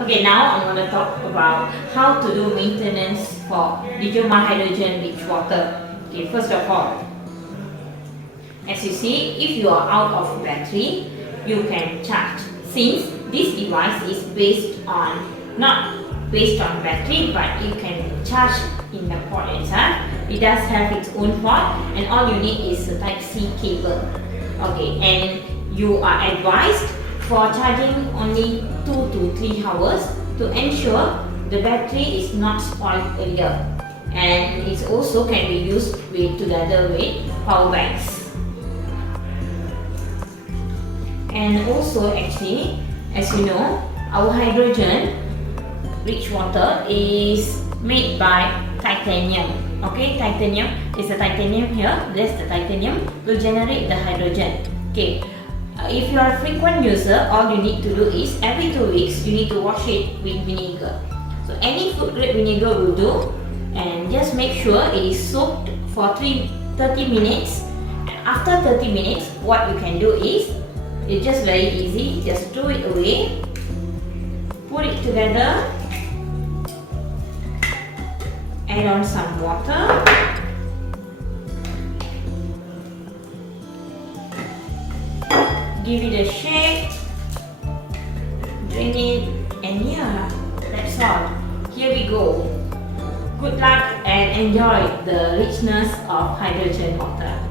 Okay, now I'm going to talk about how to do maintenance for Dijomaa hydrogen rich water. Okay, first of all, as you see, if you are out of battery, you can charge. Since this device is not based on battery, but you can charge in the port itself. It does have its own port, and all you need is a Type-C cable. Okay, and you are advised for charging only 2 to 3 hours to ensure the battery is not spoiled earlier, and it also can be used together with power banks. And also, actually, as you know, our hydrogen rich water is made by titanium. Okay, titanium is the titanium here. This the titanium will generate the hydrogen. Okay. If you are a frequent user, all you need to do is every 2 weeks you need to wash it with vinegar. So any food grade vinegar will do, and just make sure it is soaked for 30 minutes. And after 30 minutes, what you can do is, it's just very easy, just throw it away, put it together, add on some water. Give it a shake, drain it, and yeah, that's all. Here we go. Good luck and enjoy the richness of hydrogen water.